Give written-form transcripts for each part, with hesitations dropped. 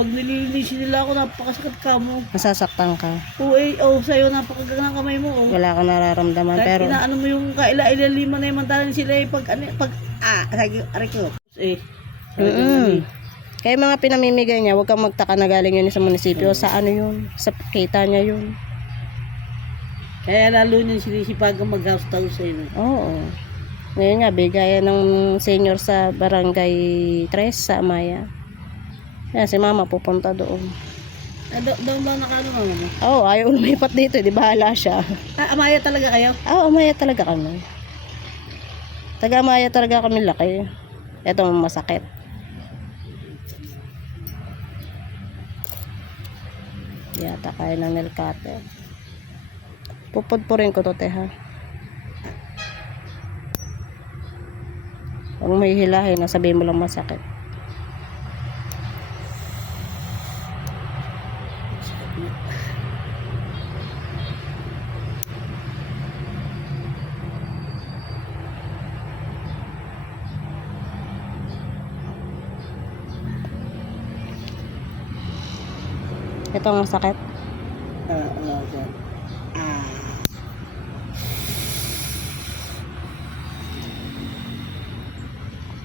Pag nililinisin nila ako, napakasakit ka mo. Nasasaktan ka. Oo sa'yo, napakagang ng kamay mo, oh. Wala kang nararamdaman. Kahit Pero, inaano mo yung kaila-ilalima na yung mantalan sila, aray ko. Kaya mga pinamimigay niya, huwag kang magtaka na galing yun sa munisipyo. Sa ano yun? Sa kita niya yun. Kaya lalo niyang sinisipagang mag-house-house sa'yo. Oo. Ngayon nga, bigayan ng senior sa barangay 3 sa Amaya. Yan, si mama pupunta doon. Doon ba nakano mama mo? Oo, ayaw lumipat dito. Di bahala siya. Amaya talaga kayo? Oo, Amaya talaga kami. Taga Amaya talaga kami laki. Ito masakit. Yata kaya ng nail cutter. Pupudpurin ko to, te, ha. Huwag may hilahin, nasabihin mo lang masakit. Ito ang masakit.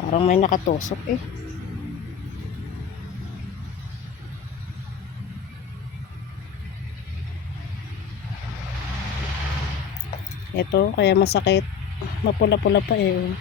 Parang may nakatusok eh. Ito, kaya masakit. Mapula-pula pa eh. Oh.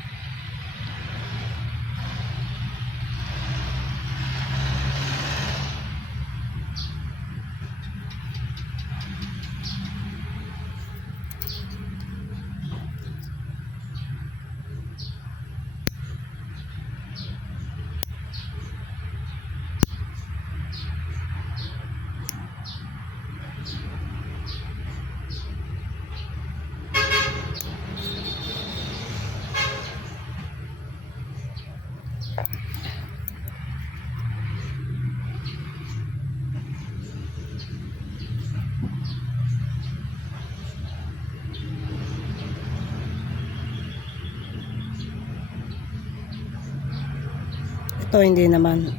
Ito hindi naman.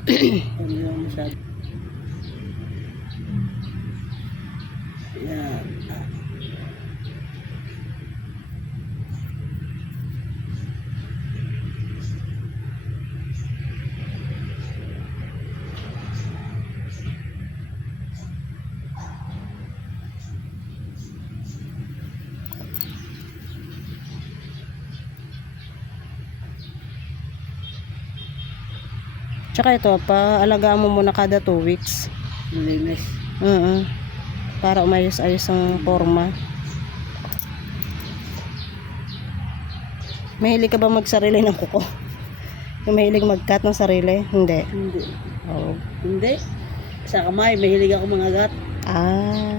Hindi naman masyado. Yan. Tsaka ito, paalagaan mo muna kada 2 weeks. Malinis. Para umayos-ayos ang forma. Mahilig ka ba magsarili ng kuko? Yung mahilig mag-cut ng sarili? Hindi. Hindi. Oo. Hindi. Sa kamay, mahilig ako mga gat. Ah.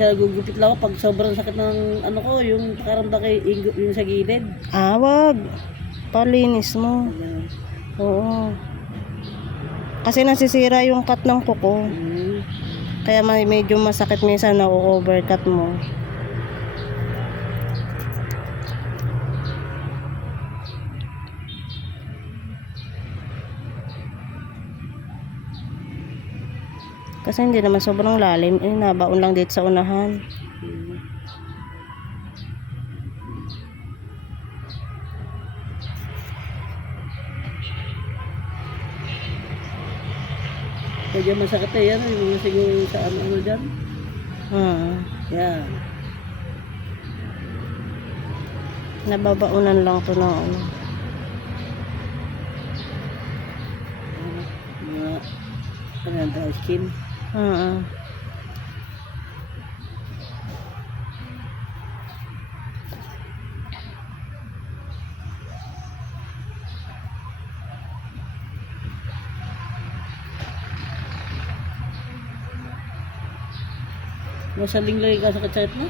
Kaya gugupit lang ako pag sobrang sakit ng ano ko, yung pakaramdam kay yung sa gilid. Ah, wag. Palinis mo. Ayan. Oo. Kasi nasisira yung cut ng kuko. Kaya medyo masakit minsan na overcut mo. Kasi hindi naman sobrang lalim. Nabaon lang dito sa unahan. Kaya masakit na yan, yung siguro sa ano dyan. Yan. Nababaunan lang to ng ano. Mga dry skin. Masaling lagi ka sa kachat mo?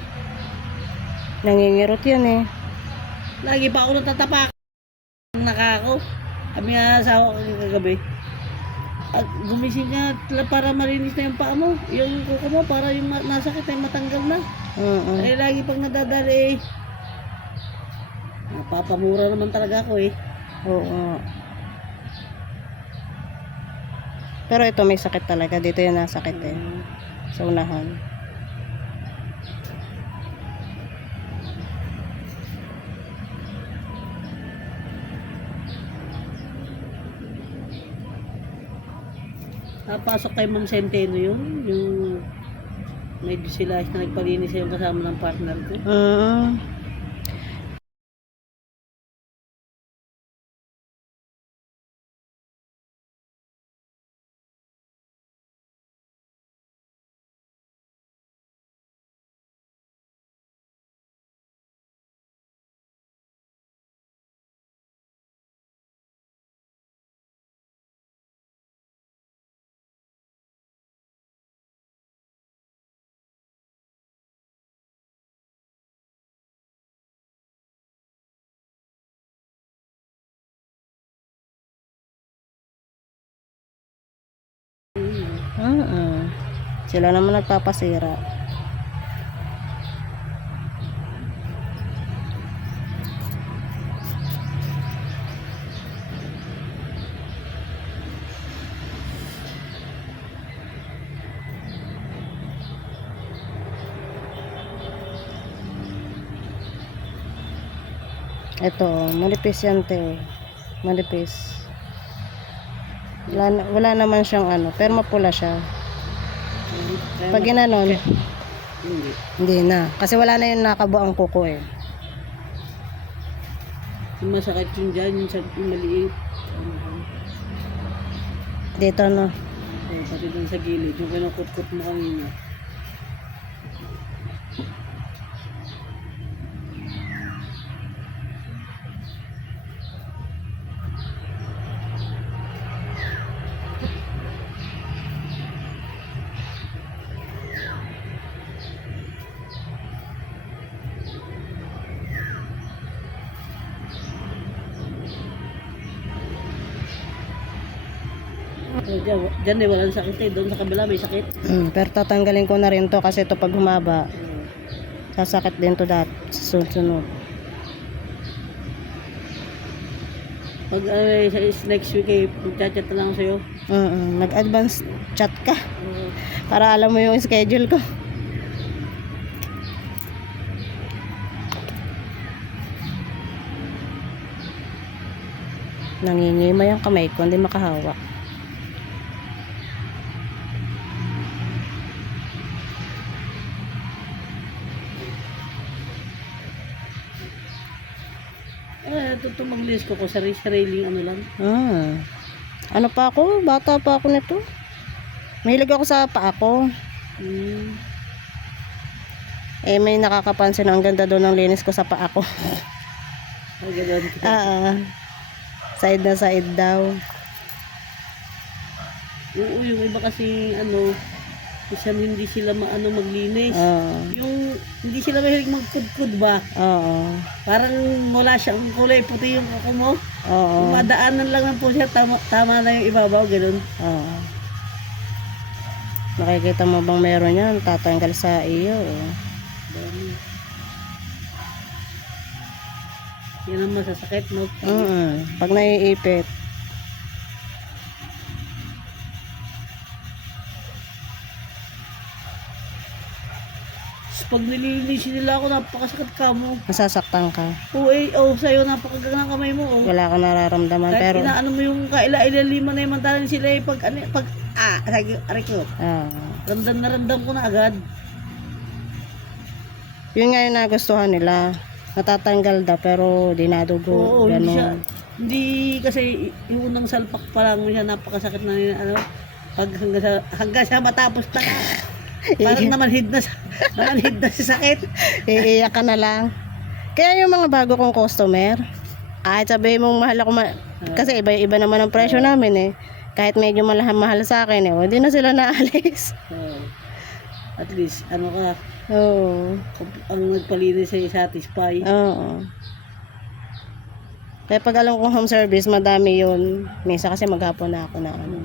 Nangingirot yan eh. Lagi pa ako natatapak. Nakako. Kami nga asawa ko kagabi. At gumising nga para malinis na yung paa mo. Yung kuko mo para yung nasakit ay matanggal na. Ay lagi pang nadadali eh. Napapamura naman talaga ako eh. Oo nga. Pero ito may sakit talaga. Dito yung nasakit eh. Sa unahan. Napasok kay Ma'am Centeno yun, yung medyo sila na nagpalinis yung kasama ng partner ko. Sila naman nagpapasira. Ito, manipis yan te. Manipis. Wala naman siyang ano, pero mapula siya. Pag ginanon, hindi na. Kasi wala na yung nakabuang kuko eh. Yung masakit yung dyan, yung maliit. Dito no. Pati dun sa gilid, yung kinukut-kut mo kanina. Diyan eh, walang sakit eh. Doon sa kabila may sakit. Pero tatanggalin ko na rin to kasi ito pag humaba, sasakit din to sa sunod. Pag next week eh, magchat-chat na lang ako sa'yo. Mag-advance chat ka para alam mo yung schedule ko. Nangingima yung kamay ko, hindi makahawak. Ito mag-list ko sariling ano lang. Ano pa ako? Bata pa ako nito. Mahilig ako sa paa ko. Eh may nakakapansin na ang ganda doon ng linis ko sa paa ko. Ang ganda. Side na side daw. Oo, yung iba kasi ano, isang hindi sila maglinis. Yung hindi sila mahilig magkudkud ba? Parang wala siyang kulay puti yung kuko mo. Madaanan lang po siya, tama na yung ibabaw, gano'n. Nakikita mo bang meron yan? Tatanggal sa iyo. Yan ang masasakit, no? Pag naiipit. Pag nililinisin nila ako, napakasakit ka mo. Masasaktan ka. Sa'yo, napakagang ng kamay mo. Wala akong nararamdaman. Kahit pero inaano mo yung kaila-ilalima na yung mantalan sila eh, aray ko. Ramdam na ramdam ko na agad. Yun nga yung nagustuhan nila. Natatanggal da pero dinadugo. Hindi kasi yung unang salpak pa lang siya, napakasakit na yun, ano, hanggang sa matapos na parang namanhid na sa sakit. Iiyak ka na lang. Kaya yung mga bago kong customer, kahit sabihin mong mahal ako, kasi iba naman ang presyo namin eh. Kahit medyo mahal sa akin eh, hindi na sila naalis. At least, ano ka, ang nagpalinis ay satisfy. Kaya pag alam kong home service, madami yun. Minsan kasi maghapon na ako na ano.